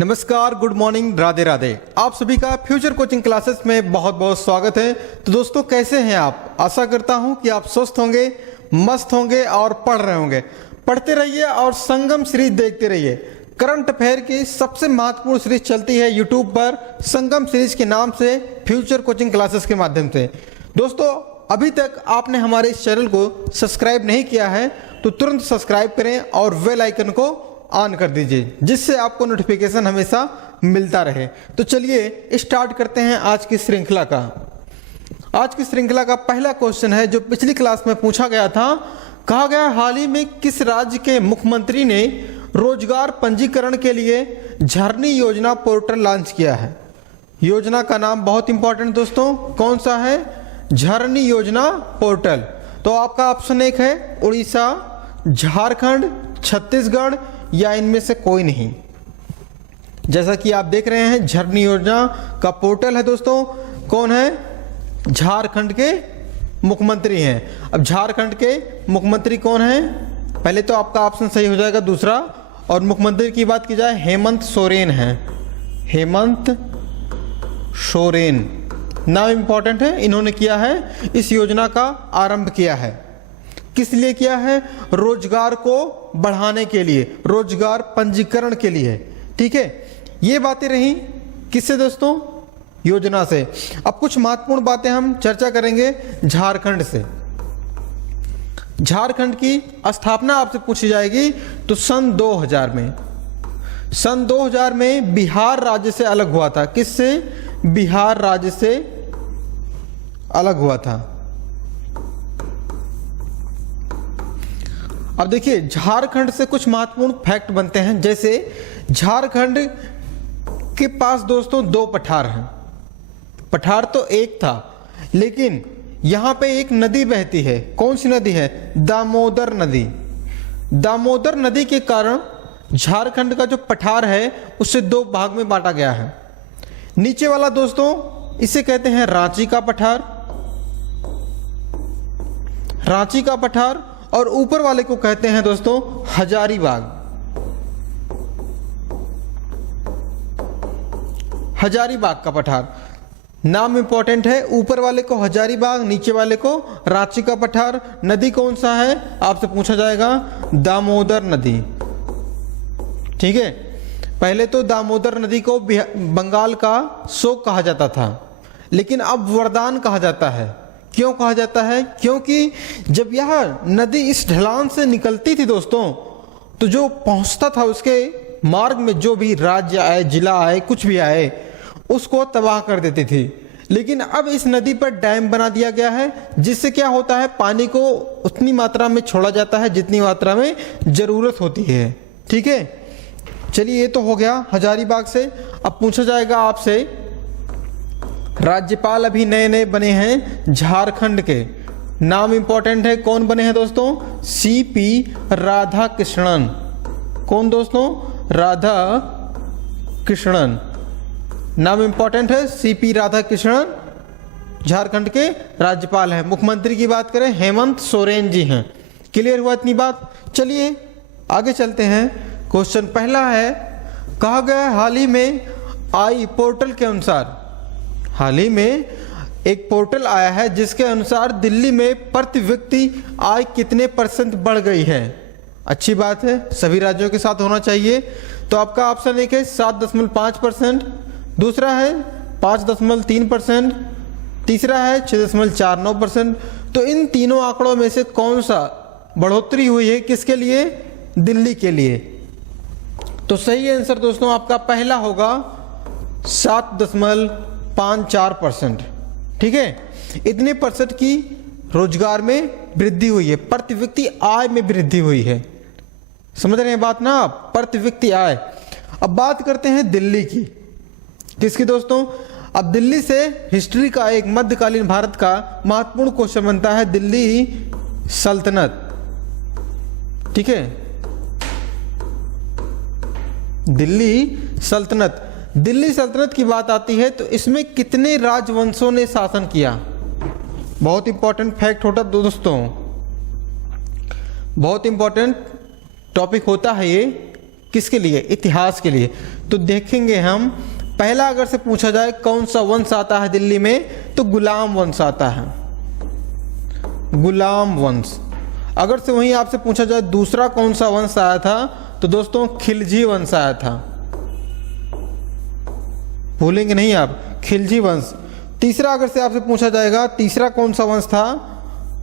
नमस्कार, good morning, Radhe Radhe. आप सभी का फ्यूचर कोचिंग क्लासेस में बहुत बहुत स्वागत है। तो दोस्तों, कैसे हैं आप? आशा करता हूं कि आप स्वस्थ होंगे, मस्त होंगे और पढ़ रहे होंगे। पढ़ते रहिए और संगम सीरीज देखते रहिए। करंट अफेयर की सबसे महत्वपूर्ण सीरीज चलती है यूट्यूब पर संगम सीरीज के नाम से, फ्यूचर कोचिंग क्लासेस के माध्यम से। दोस्तों, अभी तक आपने हमारे इस चैनल को सब्सक्राइब नहीं किया है तो तुरंत सब्सक्राइब करें और बेल आइकन को ऑन कर दीजिए, जिससे आपको नोटिफिकेशन हमेशा मिलता रहे। तो चलिए स्टार्ट करते हैं आज की श्रृंखला का। आज की श्रृंखला का पहला क्वेश्चन है जो पिछली क्लास में पूछा गया था। कहा गया, हाल ही में किस राज्य के मुख्यमंत्री ने रोजगार पंजीकरण के लिए झरनी योजना पोर्टल लॉन्च किया है? योजना का नाम बहुत इंपॉर्टेंट दोस्तों, कौन सा है? झरनी योजना पोर्टल। तो आपका ऑप्शन एक है उड़ीसा, झारखंड, छत्तीसगढ़ या इनमें से कोई नहीं। जैसा कि आप देख रहे हैं, झरनी योजना का पोर्टल है दोस्तों। कौन है? झारखंड के मुख्यमंत्री हैं। अब झारखंड के मुख्यमंत्री कौन है? पहले तो आपका ऑप्शन सही हो जाएगा दूसरा। और मुख्यमंत्री की बात की जाए, हेमंत सोरेन है। हेमंत सोरेन नाम इंपॉर्टेंट है। इन्होंने किया है, इस योजना का आरंभ किया है। किस लिए किया है? रोजगार को बढ़ाने के लिए, रोजगार पंजीकरण के लिए। ठीक है, ये बातें रही किससे दोस्तों? योजना से। अब कुछ महत्वपूर्ण बातें हम चर्चा करेंगे झारखंड से। झारखंड की स्थापना आपसे पूछी जाएगी तो सन 2000 में। सन 2000 में बिहार राज्य से अलग हुआ था। किससे? बिहार राज्य से अलग हुआ था। अब देखिए, झारखंड से कुछ महत्वपूर्ण फैक्ट बनते हैं। जैसे झारखंड के पास दोस्तों दो पठार हैं। पठार तो एक था, लेकिन यहां पे एक नदी बहती है। कौन सी नदी है? दामोदर नदी। दामोदर नदी के कारण झारखंड का जो पठार है उससे दो भाग में बांटा गया है। नीचे वाला दोस्तों, इसे कहते हैं रांची का पठार, रांची का पठार। और ऊपर वाले को कहते हैं दोस्तों हजारीबाग। हजारीबाग का पठार नाम इंपॉर्टेंट है। ऊपर वाले को हजारीबाग, नीचे वाले को रांची का पठार। नदी कौन सा है आपसे पूछा जाएगा? दामोदर नदी। ठीक है, पहले तो दामोदर नदी को बंगाल का शोक कहा जाता था, लेकिन अब वरदान कहा जाता है। क्यों कहा जाता है? क्योंकि जब यह नदी इस ढलान से निकलती थी दोस्तों, तो जो पहुंचता था उसके मार्ग में जो भी राज्य आए, जिला आए, कुछ भी आए, उसको तबाह कर देती थी। लेकिन अब इस नदी पर डैम बना दिया गया है, जिससे क्या होता है, पानी को उतनी मात्रा में छोड़ा जाता है जितनी मात्रा में जरूरत होती है। ठीक है, चलिए, ये तो हो गया हजारीबाग से। अब पूछा जाएगा आपसे, राज्यपाल अभी नए नए बने हैं झारखंड के। नाम इंपॉर्टेंट है। कौन बने हैं दोस्तों? सीपी राधाकृष्णन। कौन दोस्तों? राधा कृष्णन। नाम इंपॉर्टेंट है, सीपी राधाकृष्णन झारखंड के राज्यपाल हैं। मुख्यमंत्री की बात करें, हेमंत सोरेन जी हैं। क्लियर हुआ इतनी बात? चलिए आगे चलते हैं। क्वेश्चन पहला है, कहा गया हाल ही में आई पोर्टल के अनुसार, हाल ही में एक पोर्टल आया है जिसके अनुसार दिल्ली में प्रति व्यक्ति आय कितने % बढ़ गई है? अच्छी बात है, सभी राज्यों के साथ होना चाहिए। तो आपका ऑप्शन एक है 7.5%, दूसरा है 5.3%, तीसरा है 6.49%। तो इन तीनों आंकड़ों में से कौन सा बढ़ोतरी हुई है? किसके लिए? दिल्ली के लिए। तो सही आंसर दोस्तों आपका पहला होगा 7.54%। ठीक है, इतने % की रोजगार में वृद्धि हुई है, प्रति व्यक्ति आय में वृद्धि हुई है। समझ रहे हैं बात ना आप? प्रति व्यक्ति आय। अब बात करते हैं दिल्ली की। किसकी दोस्तों? अब दिल्ली से हिस्ट्री का एक मध्यकालीन भारत का महत्वपूर्ण क्वेश्चन बनता है, दिल्ली सल्तनत। ठीक है, दिल्ली सल्तनत। दिल्ली सल्तनत की बात आती है तो इसमें कितने राजवंशों ने शासन किया? बहुत इंपॉर्टेंट फैक्ट होता दोस्तों, बहुत इंपॉर्टेंट टॉपिक होता है ये किसके लिए? इतिहास के लिए। तो देखेंगे हम, पहला अगर से पूछा जाए कौन सा वंश आता है दिल्ली में, तो गुलाम वंश आता है, गुलाम वंश। अगर से वहीं आपसे पूछा जाए दूसरा कौन सा वंश आया था, तो दोस्तों खिलजी वंश आया था, भूलेंगे नहीं आप, खिलजी वंश। तीसरा अगर से आपसे पूछा जाएगा तीसरा कौन सा वंश था,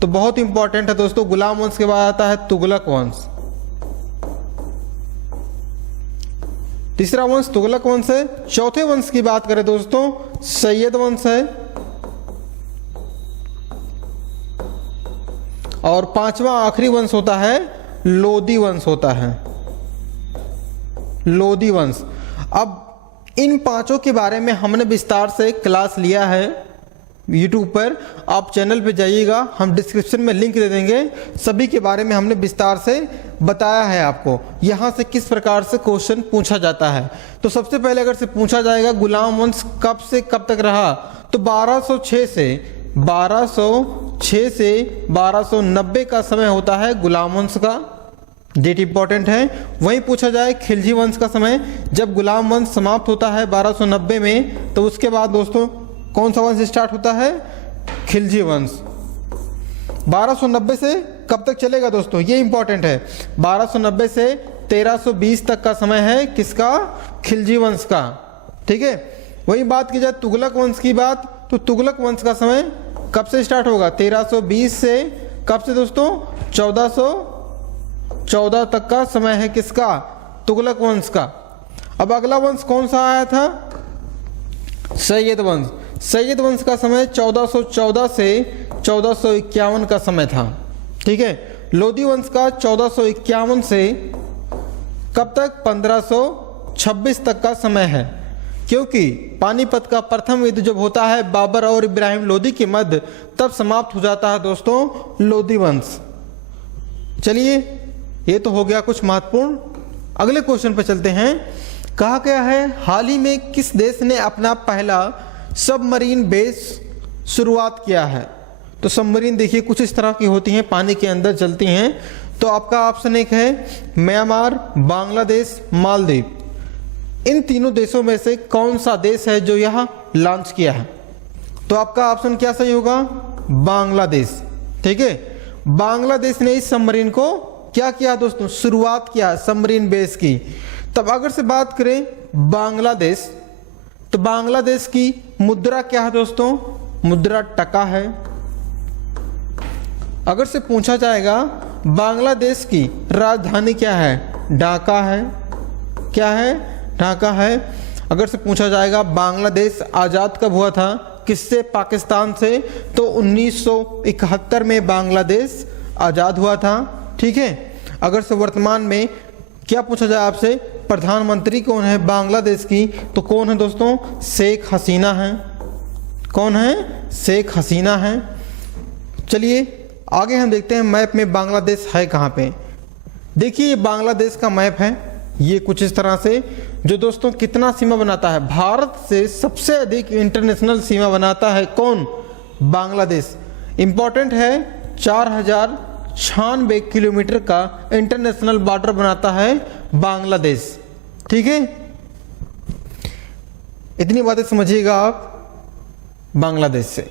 तो बहुत इंपॉर्टेंट है दोस्तों, गुलाम वंश के बाद आता है तुगलक वंश। तीसरा वंश तुगलक वंश है। चौथे वंश की बात करें दोस्तों, सैयद वंश है। और पांचवा आखिरी वंश होता है लोदी वंश होता है, लोदी वंश। अब इन पांचों के बारे में हमने विस्तार से क्लास लिया है YouTube पर, आप चैनल पे जाइएगा, हम डिस्क्रिप्शन में लिंक दे देंगे। सभी के बारे में हमने विस्तार से बताया है आपको, यहाँ से किस प्रकार से क्वेश्चन पूछा जाता है। तो सबसे पहले अगर से पूछा जाएगा गुलाम वंश कब से कब तक रहा, तो 1206 से 1290 का समय होता है गुलाम वंश का, डेट इंपॉर्टेंट है। वहीं पूछा जाए खिलजी वंश का समय, जब गुलाम वंश समाप्त होता है 1290 में, तो उसके बाद दोस्तों कौन सा वंश स्टार्ट होता है? खिलजी वंश। 1290 से कब तक चलेगा दोस्तों, ये इंपॉर्टेंट है। 1290 से 1320 तक का समय है किसका? खिलजी वंश का, ठीक है। वही बात की जाए तुगलक वंश की बात, तो तुगलक वंश का समय कब से स्टार्ट होगा? 1320 से कब से दोस्तों? 1414 तक का समय है किसका? तुगलक वंश का। अब अगला वंश कौन सा आया था? सैयद वंश। सैयद वंश का समय 1414 से 1451 का समय था, ठीक है। लोदी वंश का 1451 से कब तक? 1526 तक का समय है, क्योंकि पानीपत का प्रथम युद्ध जब होता है बाबर और इब्राहिम लोदी के मध्य, तब समाप्त हो जाता है दोस्तों लोदी वंश। चलिए, ये तो हो गया कुछ महत्वपूर्ण। अगले क्वेश्चन पर चलते हैं। कहा गया है हाल ही में किस देश ने अपना पहला सबमरीन बेस शुरुआत किया है? तो सबमरीन देखिए कुछ इस तरह की होती हैं, पानी के अंदर चलती हैं। तो आपका ऑप्शन एक है म्यांमार, बांग्लादेश, मालदीव। इन तीनों देशों में से कौन सा देश है जो यह लॉन्च किया है? तो आपका ऑप्शन क्या सही होगा? बांग्लादेश, ठीक है। बांग्लादेश ने इस सबमरीन को क्या किया दोस्तों? शुरुआत किया सबमरीन बेस की। तब अगर से बात करें बांग्लादेश, तो बांग्लादेश की मुद्रा क्या है दोस्तों? मुद्रा टका है। अगर से पूछा जाएगा बांग्लादेश की राजधानी क्या है? ढाका है। क्या है? ढाका है। अगर से पूछा जाएगा बांग्लादेश आज़ाद कब हुआ था? किससे? पाकिस्तान से। तो 1971 में बांग्लादेश आज़ाद हुआ था, ठीक है। अगर से वर्तमान में क्या पूछा जाए आपसे, प्रधानमंत्री कौन है बांग्लादेश की, तो कौन है दोस्तों? शेख हसीना है। कौन है? शेख हसीना है। चलिए आगे हम देखते हैं मैप में बांग्लादेश है कहाँ पे। देखिए ये बांग्लादेश का मैप है, ये कुछ इस तरह से, जो दोस्तों कितना सीमा बनाता है? भारत से सबसे अधिक इंटरनेशनल सीमा बनाता है कौन? बांग्लादेश। इंपॉर्टेंट है, 4096 किलोमीटर का इंटरनेशनल बॉर्डर बनाता है बांग्लादेश, ठीक है। इतनी बातें समझिएगा आप बांग्लादेश से।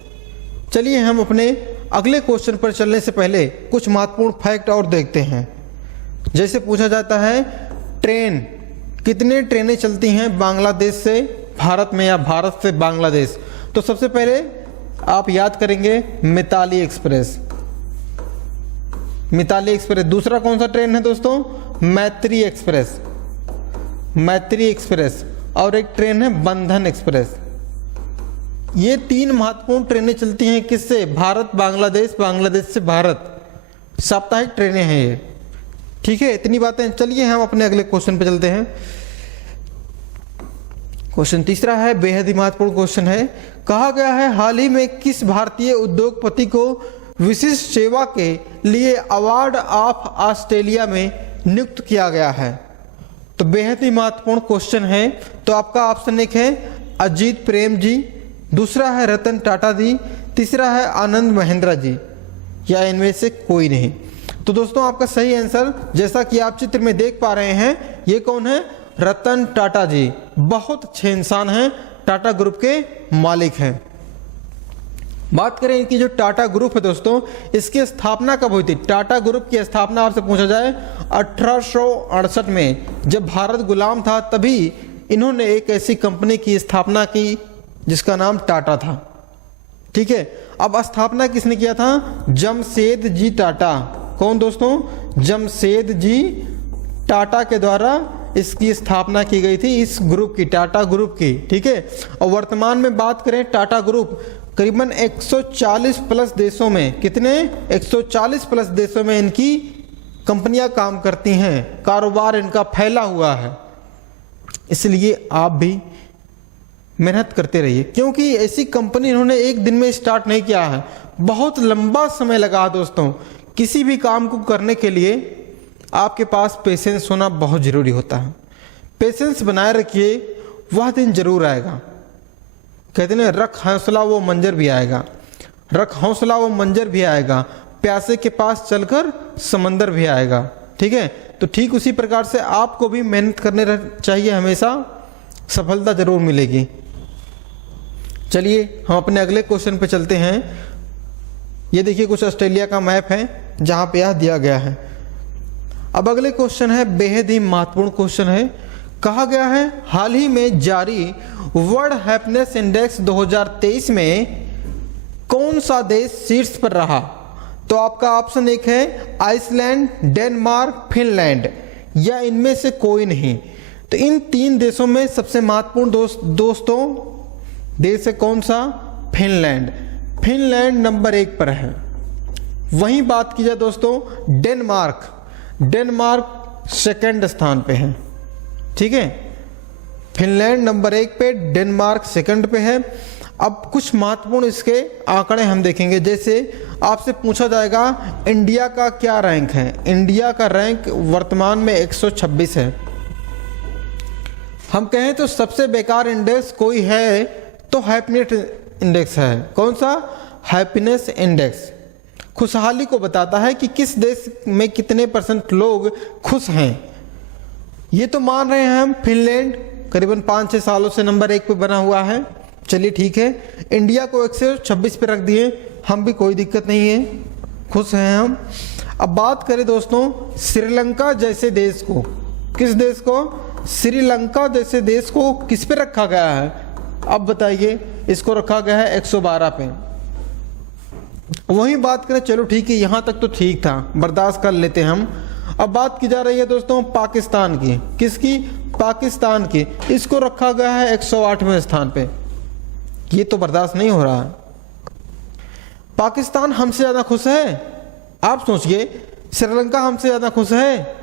चलिए हम अपने अगले क्वेश्चन पर चलने से पहले कुछ महत्वपूर्ण फैक्ट और देखते हैं। जैसे पूछा जाता है ट्रेन, कितने ट्रेनें चलती हैं बांग्लादेश से भारत में या भारत से बांग्लादेश? तो सबसे पहले आप याद करेंगे मिताली एक्सप्रेस, मिताली एक्सप्रेस। दूसरा कौन सा ट्रेन है दोस्तों? मैत्री एक्सप्रेस, मैत्री एक्सप्रेस। और एक ट्रेन है बंधन एक्सप्रेस। ये तीन महत्वपूर्ण ट्रेनें चलती हैं किससे? भारत बांग्लादेश, बांग्लादेश से भारत। साप्ताहिक ट्रेनें हैं ये, ठीक है। इतनी बातें। चलिए हम अपने अगले क्वेश्चन पे चलते हैं। क्वेश्चन तीसरा है, बेहद ही महत्वपूर्ण क्वेश्चन है। कहा गया है हाल ही में किस भारतीय उद्योगपति को विशिष्ट सेवा के लिए अवार्ड ऑफ ऑस्ट्रेलिया में नियुक्त किया गया है? तो बेहद ही महत्वपूर्ण क्वेश्चन है। तो आपका ऑप्शन एक है अजीत प्रेम जी, दूसरा है रतन टाटा जी, तीसरा है आनंद महिंद्रा जी, या इनमें से कोई नहीं। तो दोस्तों आपका सही आंसर, जैसा कि आप चित्र में देख पा रहे हैं, ये कौन है? रतन टाटा जी। बहुत अच्छे इंसान हैं, टाटा ग्रुप के मालिक हैं। बात करें इनकी जो टाटा ग्रुप है दोस्तों, इसकी स्थापना कब हुई थी? टाटा ग्रुप की स्थापना आपसे पूछा जाए 1868 में, जब भारत गुलाम था तभी इन्होंने एक ऐसी कंपनी की स्थापना की जिसका नाम टाटा था। ठीक है, अब स्थापना किसने किया था? जमशेद जी टाटा। कौन दोस्तों? जमशेद जी टाटा के द्वारा इसकी स्थापना की गई थी, इस ग्रुप की, टाटा ग्रुप की। ठीक है, और वर्तमान में बात करें टाटा ग्रुप करीबन 140 प्लस देशों में, कितने? 140 प्लस देशों में इनकी कंपनियां काम करती हैं, कारोबार इनका फैला हुआ है। इसलिए आप भी मेहनत करते रहिए, क्योंकि ऐसी कंपनी इन्होंने एक दिन में स्टार्ट नहीं किया है, बहुत लंबा समय लगा दोस्तों। किसी भी काम को करने के लिए आपके पास पेशेंस होना बहुत ज़रूरी होता है। पेशेंस बनाए रखिए, वह दिन जरूर आएगा। कहते हैं रख हौसला वो मंजर भी आएगा, रख हौसला वो मंजर भी आएगा, प्यासे के पास चलकर समंदर भी आएगा। ठीक है, तो ठीक उसी प्रकार से आपको भी मेहनत करने चाहिए, हमेशा सफलता जरूर मिलेगी। चलिए हम अपने अगले क्वेश्चन पे चलते हैं। ये देखिए कुछ ऑस्ट्रेलिया का मैप है जहाँ पे यह दिया गया है। अब अगले क्वेश्चन है, बेहद ही महत्वपूर्ण क्वेश्चन है। कहा गया है हाल ही में जारी वर्ल्ड हैप्पीनेस इंडेक्स 2023 में कौन सा देश शीर्ष पर रहा? तो आपका ऑप्शन एक है आइसलैंड, डेनमार्क, फिनलैंड, या इनमें से कोई नहीं। तो इन 3 देशों में सबसे महत्वपूर्ण दोस्तों देश है कौन सा? फिनलैंड। फिनलैंड नंबर 1 पर है। वहीं बात की जाए दोस्तों डेनमार्क, डेनमार्क सेकंड स्थान पे है। ठीक है, फिनलैंड नंबर 1 पे, डेनमार्क सेकंड पे है। अब कुछ महत्वपूर्ण इसके आंकड़े हम देखेंगे। जैसे आपसे पूछा जाएगा इंडिया का क्या रैंक है? इंडिया का रैंक वर्तमान में 126 है। हम कहें तो सबसे बेकार इंडेक्स कोई है तो हैप्पीनेस इंडेक्स है। कौन सा? Happiness index. खुशहाली को बताता है कि किस देश में कितने % लोग खुश हैं। ये तो मान रहे हैं हम फिनलैंड करीबन 5-6 सालों से नंबर 1 पे बना हुआ है। चलिए ठीक है, इंडिया को 126 पे रख दिए, हम भी कोई दिक्कत नहीं है, खुश हैं हम। अब बात करें दोस्तों श्रीलंका जैसे देश को, किस देश को? श्रीलंका जैसे देश को किस पे रखा गया है? अब बताइए, इसको रखा गया है 112 पे। वही बात करें, चलो ठीक है, यहां तक तो ठीक था, बर्दाश्त कर लेते हम। अब बात की जा रही है दोस्तों पाकिस्तान की। किसकी? पाकिस्तान की। इसको रखा गया है 108वें स्थान पे। ये तो बर्दाश्त नहीं हो रहा है। पाकिस्तान हमसे ज्यादा खुश है? आप सोचिए, श्रीलंका हमसे ज्यादा खुश है?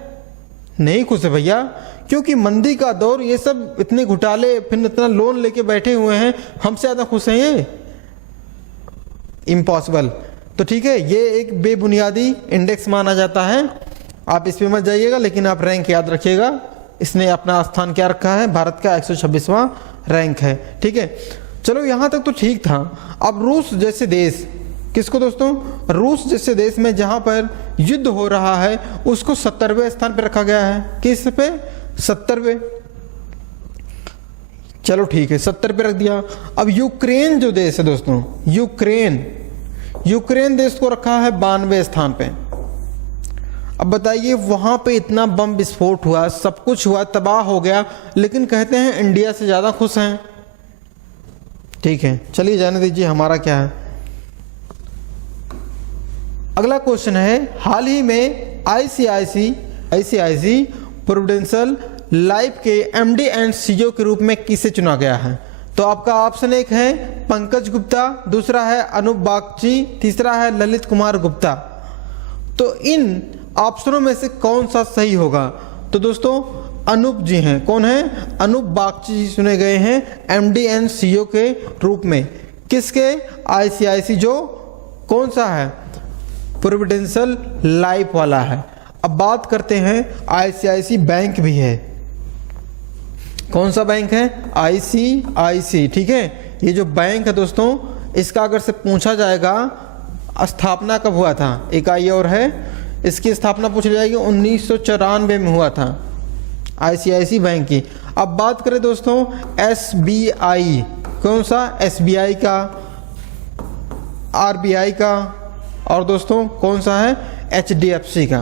नहीं खुश है भैया, क्योंकि मंदी का दौर, ये सब इतने घोटाले, फिर इतना लोन लेके बैठे हुए हैं, हमसे ज्यादा खुश हैं ये? इम्पॉसिबल। तो ठीक है, ये एक बेबुनियादी इंडेक्स माना जाता है, आप इस पे मत जाइएगा, लेकिन आप रैंक याद रखिएगा। इसने अपना स्थान क्या रखा है? भारत का 126वां रैंक है। ठीक है, चलो यहां तक तो ठीक था। अब रूस जैसे देश, किसको दोस्तों? रूस जैसे देश में जहां पर युद्ध हो रहा है, उसको 70वें स्थान पर रखा गया है। किस पे? 70वें। चलो ठीक है, 70 पे रख दिया। अब यूक्रेन जो देश है दोस्तों, यूक्रेन देश को रखा है 92वें स्थान पे। अब बताइए, वहां पे इतना बम विस्फोट हुआ, सब कुछ हुआ, तबाह हो गया, लेकिन कहते हैं इंडिया से ज्यादा खुश हैं। ठीक है, चलिए जाने दीजिए, हमारा क्या है। अगला क्वेश्चन है, हाल ही में आईसीआईसी प्रोविडेंशियल लाइफ के एमडी एंड सीईओ के रूप में किसे चुना गया है? तो आपका ऑप्शन एक है पंकज गुप्ता, दूसरा है अनूप बागची, तीसरा है ललित कुमार गुप्ता। तो इन ऑप्शनों में से कौन सा सही होगा? तो दोस्तों अनूप जी हैं। कौन है? अनूप बागची जी चुने गए हैं एमडी एंड सीईओ के रूप में। किसके? आईसीआईसी जो कौन सा है? प्रोविडेंशियल लाइफ वाला है। अब बात करते हैं, आईसीआईसी बैंक भी है। कौन सा बैंक है? आईसीआईसी। ठीक है, ये जो बैंक है दोस्तों, इसका अगर से पूछा जाएगा स्थापना कब हुआ था, एक आइए और है, इसकी स्थापना पूछ जाएगी 1994 में हुआ था, आईसीआईसी बैंक की। अब बात करें दोस्तों एसबीआई, कौन सा? एसबीआई का, आरबीआई का, और दोस्तों कौन सा है? एचडीएफसी का।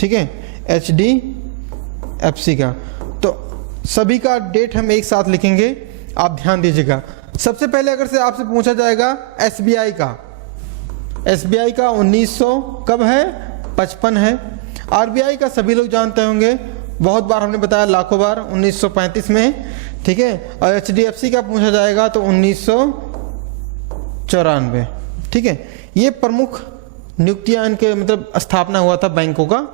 ठीक है, एचडीएफसी का। तो सभी का डेट हम एक साथ लिखेंगे, आप ध्यान दीजिएगा। सबसे पहले अगर से आपसे पूछा जाएगा एसबीआई का, एसबीआई का 1900 कब है? 55 है। आरबीआई का सभी लोग जानते होंगे, बहुत बार हमने बताया, लाखों बार, 1935 में। ठीक है, और एचडीएफसी का पूछा जाएगा तो 1994। ठीक है, ये प्रमुख नियुक्तियां इनके मतलब स्थापना हुआ था बैंकों का।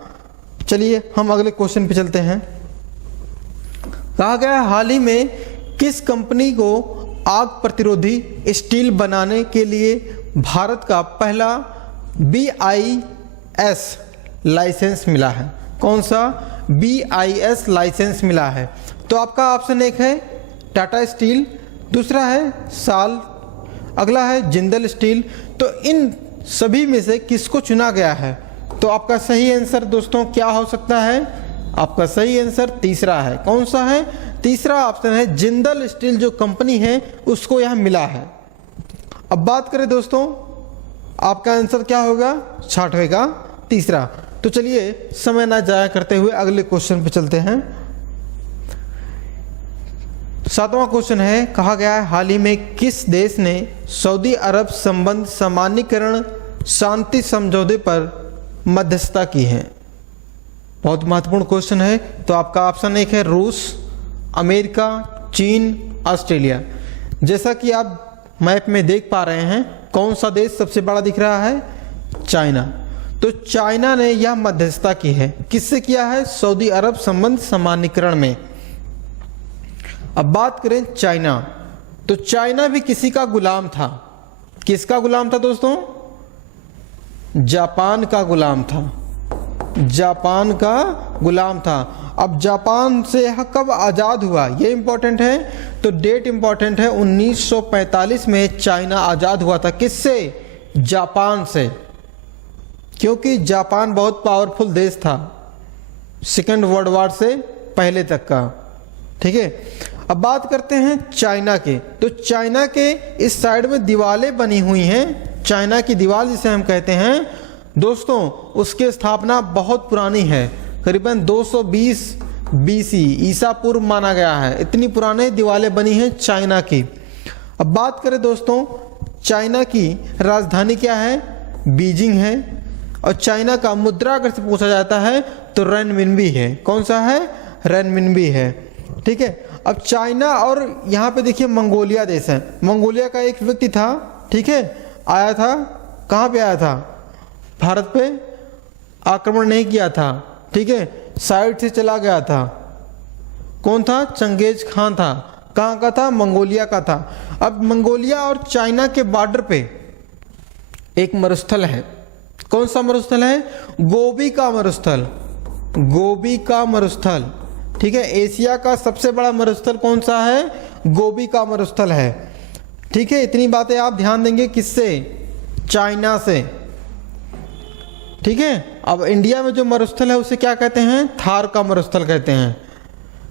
चलिए हम अगले क्वेश्चन पे चलते हैं। कहा गया हाल ही में किस कंपनी को आग प्रतिरोधी स्टील बनाने के लिए भारत का पहला BIS लाइसेंस मिला है? कौन सा? BIS लाइसेंस मिला है। तो आपका ऑप्शन एक है टाटा स्टील, दूसरा है साल, अगला है जिंदल स्टील। तो इन सभी में से किसको चुना गया है? तो आपका सही आंसर दोस्तों क्या हो सकता है? आपका सही आंसर तीसरा है। कौन सा है? तीसरा ऑप्शन है, जिंदल स्टील जो कंपनी है उसको यह मिला है। अब बात करें दोस्तों, आपका आंसर क्या होगा? 6ठवें का तीसरा। तो चलिए समय ना जाया करते हुए अगले क्वेश्चन पे चलते हैं। 7वां क्वेश्चन है, कहा गया है हाल ही में किस देश ने सऊदी अरब संबंध सामान्यीकरण शांति समझौते पर मध्यस्थता की है? बहुत महत्वपूर्ण क्वेश्चन है। तो आपका ऑप्शन एक है रूस, अमेरिका, चीन, ऑस्ट्रेलिया। जैसा कि आप मैप में देख पा रहे हैं, कौन सा देश सबसे बड़ा दिख रहा है? चाइना। तो चाइना ने यह मध्यस्थता की है। किससे किया है? सऊदी अरब संबंध सामान्यीकरण में। अब बात करें चाइना, तो चाइना भी किसी का गुलाम था। किसका गुलाम था दोस्तों? जापान का गुलाम था। जापान का गुलाम था। अब जापान से यह कब आज़ाद हुआ, ये इंपॉर्टेंट है। तो डेट इंपॉर्टेंट है, 1945 में चाइना आज़ाद हुआ था। किससे? जापान से, क्योंकि जापान बहुत पावरफुल देश था सेकेंड वर्ल्ड वॉर से पहले तक का। ठीक है, अब बात करते हैं चाइना के। तो चाइना के इस साइड में दीवारें बनी हुई हैं, चाइना की दीवार जिसे हम कहते हैं दोस्तों, उसकी स्थापना बहुत पुरानी है, करीबन 220 BC ईसा पूर्व माना गया है। इतनी पुराने दीवारें बनी हैं चाइना की। अब बात करें दोस्तों, चाइना की राजधानी क्या है? बीजिंग है। और चाइना का मुद्रा अगर से पूछा जाता है तो रेनमिनबी है। कौन सा है? रेनमिनबी है। ठीक है, अब चाइना और यहाँ पे देखिए मंगोलिया देश है। मंगोलिया का एक व्यक्ति था, ठीक है, आया था, कहाँ पे आया था? भारत पे आक्रमण नहीं किया था, ठीक है, साइड से चला गया था। कौन था? चंगेज खान था। कहाँ का था? मंगोलिया का था। अब मंगोलिया और चाइना के बॉर्डर पे एक मरुस्थल है। कौन सा मरुस्थल है? गोबी का मरुस्थल। गोबी का मरुस्थल, ठीक है, एशिया का सबसे बड़ा मरुस्थल कौन सा है? गोबी का मरुस्थल है। ठीक है, इतनी बातें आप ध्यान देंगे। किससे? चाइना से। ठीक है, अब इंडिया में जो मरुस्थल है उसे क्या कहते हैं? थार का मरुस्थल कहते हैं।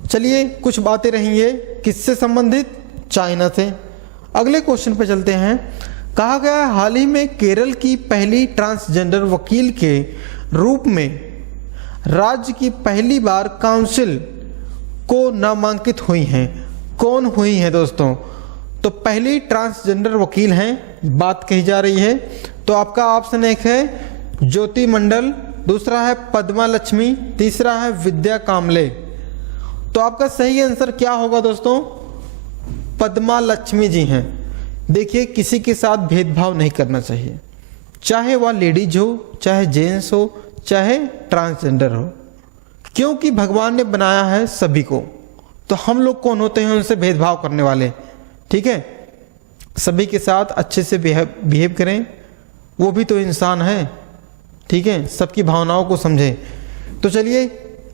चलिए कुछ बातें रहेंगे किससे संबंधित? चाइना से। अगले क्वेश्चन पे चलते हैं। कहा गया हाल ही में केरल की पहली ट्रांसजेंडर वकील के रूप में राज्य की पहली बार काउंसिल को नामांकित हुई हैं। कौन हुई हैं दोस्तों? तो पहली ट्रांसजेंडर वकील हैं, बात कही जा रही है। तो आपका ऑप्शन एक है ज्योति मंडल, दूसरा है पद्मा लक्ष्मी, तीसरा है विद्या कामले। तो आपका सही आंसर क्या होगा दोस्तों? पद्मा लक्ष्मी जी हैं। देखिए, किसी के साथ भेदभाव नहीं करना चाहिए, चाहे वह लेडीज हो, चाहे जेंट्स हो, चाहे ट्रांसजेंडर हो, क्योंकि भगवान ने बनाया है सभी को। तो हम लोग कौन होते हैं उनसे भेदभाव करने वाले? ठीक है, सभी के साथ अच्छे से बिहेव करें, वो भी तो इंसान है। ठीक है, सबकी भावनाओं को समझें। तो चलिए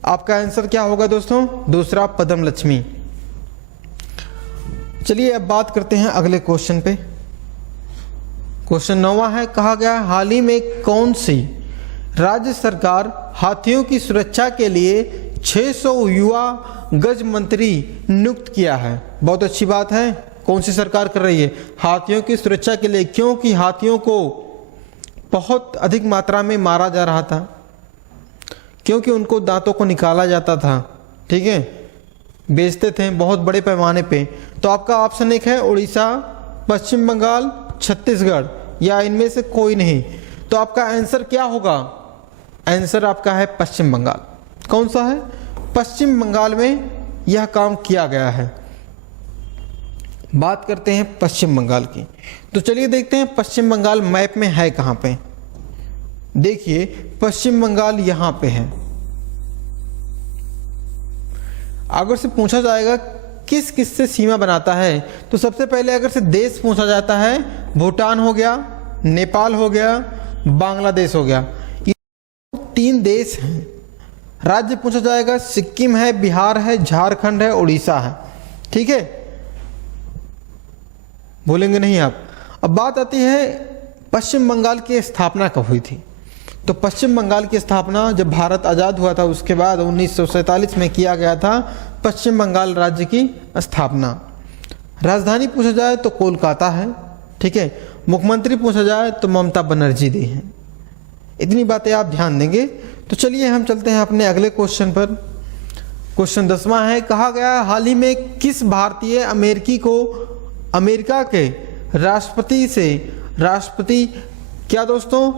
आपका आंसर क्या होगा दोस्तों? दूसरा पद्म लक्ष्मी। चलिए अब बात करते हैं अगले क्वेश्चन पे। क्वेश्चन 9वां है, कहा गया है हाल ही में कौन सी राज्य सरकार हाथियों की सुरक्षा के लिए 600 युवा गज मंत्री नियुक्त किया है? बहुत अच्छी बात है। कौन सी सरकार कर रही है? हाथियों की सुरक्षा के लिए, क्योंकि हाथियों को बहुत अधिक मात्रा में मारा जा रहा था, क्योंकि उनको दांतों को निकाला जाता था, ठीक है, बेचते थे बहुत बड़े पैमाने पे। तो आपका ऑप्शन एक है उड़ीसा, पश्चिम बंगाल, छत्तीसगढ़, या इनमें से कोई नहीं। तो आपका आंसर क्या होगा? आंसर आपका है पश्चिम बंगाल। कौन सा है? पश्चिम बंगाल में यह काम किया गया है। बात करते हैं पश्चिम बंगाल की। तो चलिए देखते हैं पश्चिम बंगाल मैप में है कहाँ पे। देखिए पश्चिम बंगाल यहाँ पे है। अगर से पूछा जाएगा किस किस से सीमा बनाता है, तो सबसे पहले अगर से देश पूछा जाता है, भूटान हो गया, नेपाल हो गया, बांग्लादेश हो गया, ये 3 देश हैं। राज्य पूछा जाएगा, सिक्किम है, बिहार है, झारखंड है, उड़ीसा है, ठीक है, भूलेंगे नहीं आप। अब बात आती है पश्चिम बंगाल की स्थापना कब हुई थी। तो पश्चिम बंगाल की स्थापना जब भारत आज़ाद हुआ था उसके बाद 1947 में किया गया था पश्चिम बंगाल राज्य की स्थापना। राजधानी पूछा जाए तो कोलकाता है, ठीक है। मुख्यमंत्री पूछा जाए तो ममता बनर्जी दी हैं। इतनी बातें आप ध्यान देंगे। तो चलिए हम चलते हैं अपने अगले क्वेश्चन पर। क्वेश्चन 10वां है, कहा गया हाल ही में किस भारतीय अमेरिकी को अमेरिका के राष्ट्रपति क्या दोस्तों,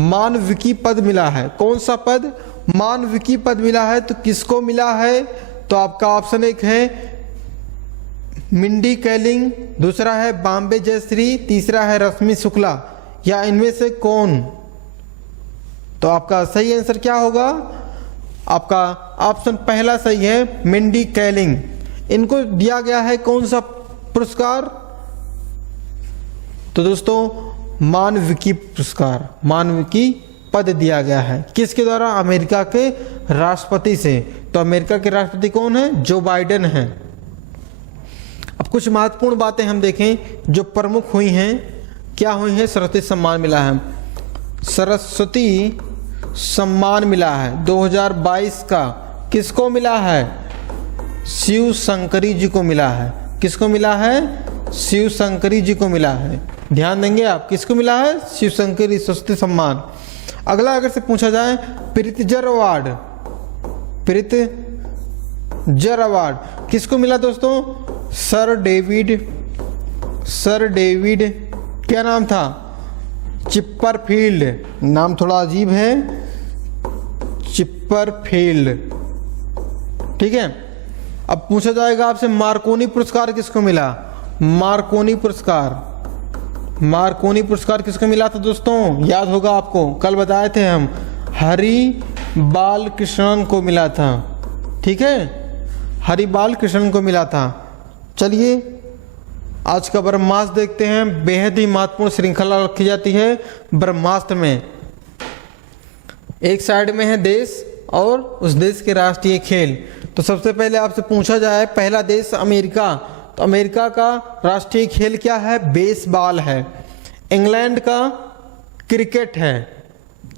मानविकी पद मिला है? कौन सा पद? मानविकी पद मिला है। तो किसको मिला है? तो आपका ऑप्शन एक है मिंडी कैलिंग, दूसरा है बॉम्बे जयश्री, तीसरा है रश्मि शुक्ला, या इनमें से कौन? तो आपका सही आंसर क्या होगा? आपका ऑप्शन पहला सही है, मिंडी कैलिंग। इनको दिया गया है कौन सा पुरस्कार? तो दोस्तों मानविकी पुरस्कार, मानविकी पद दिया गया है। किसके द्वारा? अमेरिका के राष्ट्रपति से। तो अमेरिका के राष्ट्रपति कौन है? जो बाइडेन है। अब कुछ महत्वपूर्ण बातें हम देखें जो प्रमुख हुई हैं। क्या हुई है? सरस्वती सम्मान मिला है, सरस्वती सम्मान मिला है 2022 का। किसको मिला है? शिव शंकरी जी को मिला है। किसको मिला है? शिव शंकरी जी को मिला है। ध्यान देंगे आप, किसको मिला है? शिव शंकरी सरस्वती सम्मान। अगला अगर से पूछा जाए प्रित्जर अवार्ड, प्रित्जर अवार्ड किसको मिला दोस्तों? सर डेविड क्या नाम था? चिपरफील्ड, नाम थोड़ा अजीब है, चिपरफील्ड, ठीक है। अब पूछा जाएगा आपसे मार्कोनी पुरस्कार किसको मिला? मार्कोनी पुरस्कार किसको मिला था दोस्तों? याद होगा आपको, कल बताए थे हम, हरि बाल कृष्णन को मिला था, ठीक है, हरि बाल कृष्णन को मिला था। चलिए आज का ब्रह्मास्त्र देखते हैं। बेहद ही महत्वपूर्ण श्रृंखला रखी जाती है ब्रह्मास्त्र में। एक साइड में है देश और उस देश के राष्ट्रीय खेल। तो सबसे पहले आपसे पूछा जाए, पहला देश अमेरिका, तो अमेरिका का राष्ट्रीय खेल क्या है? बेसबॉल है। इंग्लैंड का क्रिकेट है,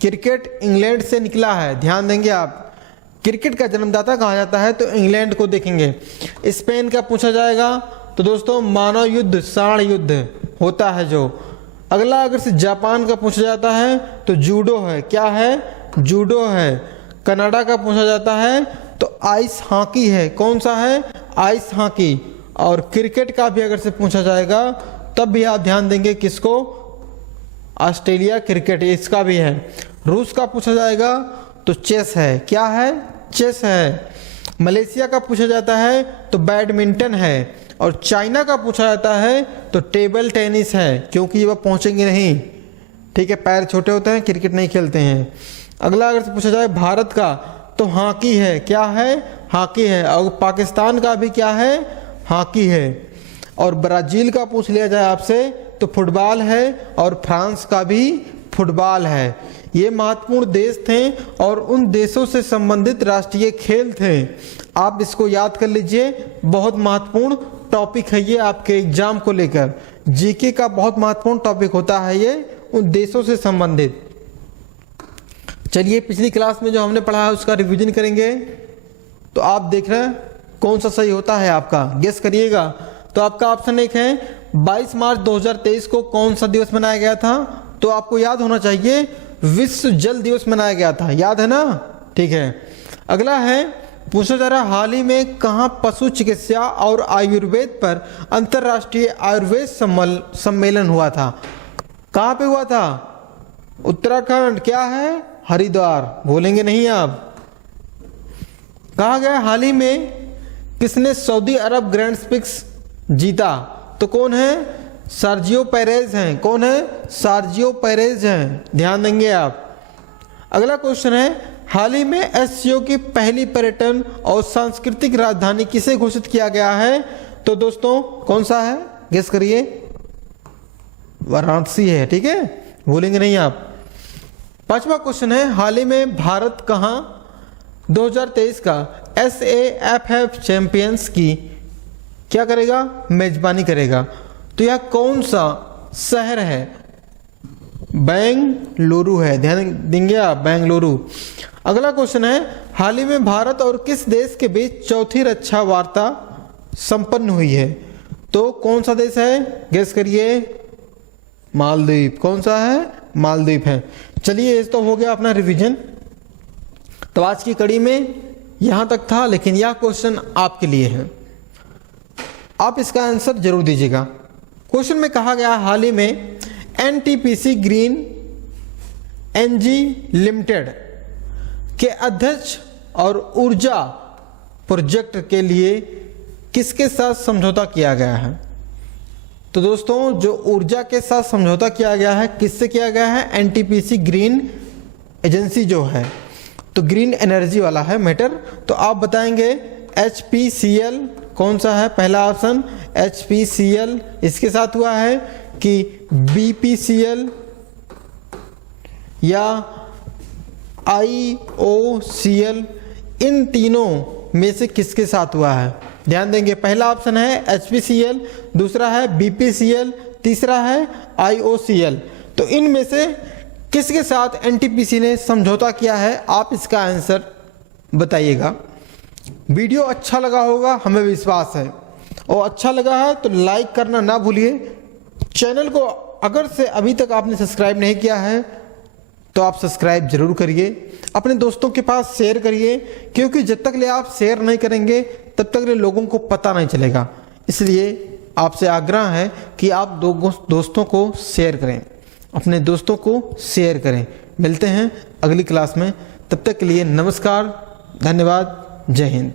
क्रिकेट इंग्लैंड से निकला है। ध्यान देंगे आप, क्रिकेट का जन्मदाता कहा जाता है तो इंग्लैंड को देखेंगे। स्पेन का पूछा जाएगा तो दोस्तों मानव युद्ध, साण युद्ध होता है जो। अगला अगर से जापान का पूछा जाता है तो जूडो है। क्या है? जूडो है। कनाडा का पूछा जाता है तो आइस हॉकी है। कौन सा है? Ice hockey. और क्रिकेट का भी अगर से पूछा जाएगा तब भी आप ध्यान देंगे किसको? ऑस्ट्रेलिया क्रिकेट, इसका भी है। रूस का पूछा जाएगा तो चेस है। क्या है? चेस है। मलेशिया का पूछा जाता है तो बैडमिंटन है। और चाइना का पूछा जाता है तो टेबल टेनिस है, क्योंकि वह पहुंचेंगे नहीं, ठीक है, पैर छोटे होते हैं, क्रिकेट नहीं खेलते हैं। अगला अगर से पूछा जाए भारत का तो हॉकी है। क्या है? हॉकी है। और पाकिस्तान का भी क्या है? हॉकी है। और ब्राजील का पूछ लिया जाए आपसे तो फुटबॉल है। और फ्रांस का भी फुटबॉल है। ये महत्वपूर्ण देश थे और उन देशों से संबंधित राष्ट्रीय खेल थे। आप इसको याद कर लीजिए, बहुत महत्वपूर्ण टॉपिक है ये आपके एग्जाम को लेकर। जीके का बहुत महत्वपूर्ण टॉपिक होता है ये, उन देशों से संबंधित। चलिए पिछली क्लास में जो हमने पढ़ा है उसका रिवीजन करेंगे। तो आप देख रहे हैं कौन सा सही होता है आपका, गेस करिएगा। तो आपका ऑप्शन एक है 22 मार्च 2023 को कौन सा दिवस मनाया गया था? तो आपको याद होना चाहिए विश्व जल दिवस मनाया गया था, याद है ना? ठीक है। अगला है, पूछा जा रहा हाल ही में कहाँ पशु चिकित्सा और आयुर्वेद पर अंतर्राष्ट्रीय आयुर्वेद सम्मेलन हुआ था? कहाँ पे हुआ था? उत्तराखंड। क्या है? हरिद्वार। भूलेंगे नहीं आप। कहा गया हाल ही में किसने सऊदी अरब ग्रैंड प्रिक्स जीता? तो कौन है? सर्जियो पेरेज हैं। कौन है? सर्जियो पेरेज हैं, ध्यान देंगे आप। अगला क्वेश्चन है, हाल ही में एससीओ की पहली पर्यटन और सांस्कृतिक राजधानी किसे घोषित किया गया है? तो दोस्तों कौन सा है, गेस करिए। वाराणसी है, ठीक है, भूलेंगे नहीं आप। पांचवा क्वेश्चन है, हाल ही में भारत कहां 2023 का SAFF चैंपियंस की क्या करेगा? मेजबानी करेगा। तो यह कौन सा शहर है? बेंगलुरु है, ध्यान देंगे आप, बेंगलुरु। अगला क्वेश्चन है, हाल ही में भारत और किस देश के बीच चौथी रक्षा वार्ता संपन्न हुई है? तो कौन सा देश है, गेस करिए। मालदीव। कौन सा है? मालदीव है। चलिए इस तो हो गया अपना रिवीजन। तो आज की कड़ी में यहां तक था, लेकिन यह क्वेश्चन आपके लिए है, आप इसका आंसर जरूर दीजिएगा। क्वेश्चन में कहा गया हाल ही में NTPC ग्रीन एनर्जी लिमिटेड के अध्यक्ष और ऊर्जा प्रोजेक्ट के लिए किसके साथ समझौता किया गया है? तो दोस्तों जो ऊर्जा के साथ समझौता किया गया है, किससे किया गया है? NTPC ग्रीन एजेंसी जो है, तो ग्रीन एनर्जी वाला है मैटर। तो आप बताएंगे HPCL कौन सा है? पहला ऑप्शन HPCL, इसके साथ हुआ है कि BPCL या IOCL, इन तीनों में से किसके साथ हुआ है? ध्यान देंगे, पहला ऑप्शन है HPCL, दूसरा है BPCL, तीसरा है IOCL। तो इनमें से किसके साथ NTPC ने समझौता किया है? आप इसका आंसर बताइएगा। वीडियो अच्छा लगा होगा, हमें विश्वास है, और अच्छा लगा है तो लाइक करना ना भूलिए। चैनल को अगर से अभी तक आपने सब्सक्राइब नहीं किया है तो आप सब्सक्राइब जरूर करिए, अपने दोस्तों के पास शेयर करिए, क्योंकि जब तक ले आप शेयर नहीं करेंगे तब तक ले लोगों को पता नहीं चलेगा। इसलिए आपसे आग्रह है कि आप दोस्तों को शेयर करें, अपने दोस्तों को शेयर करें। मिलते हैं अगली क्लास में, तब तक के लिए नमस्कार, धन्यवाद, जय हिंद।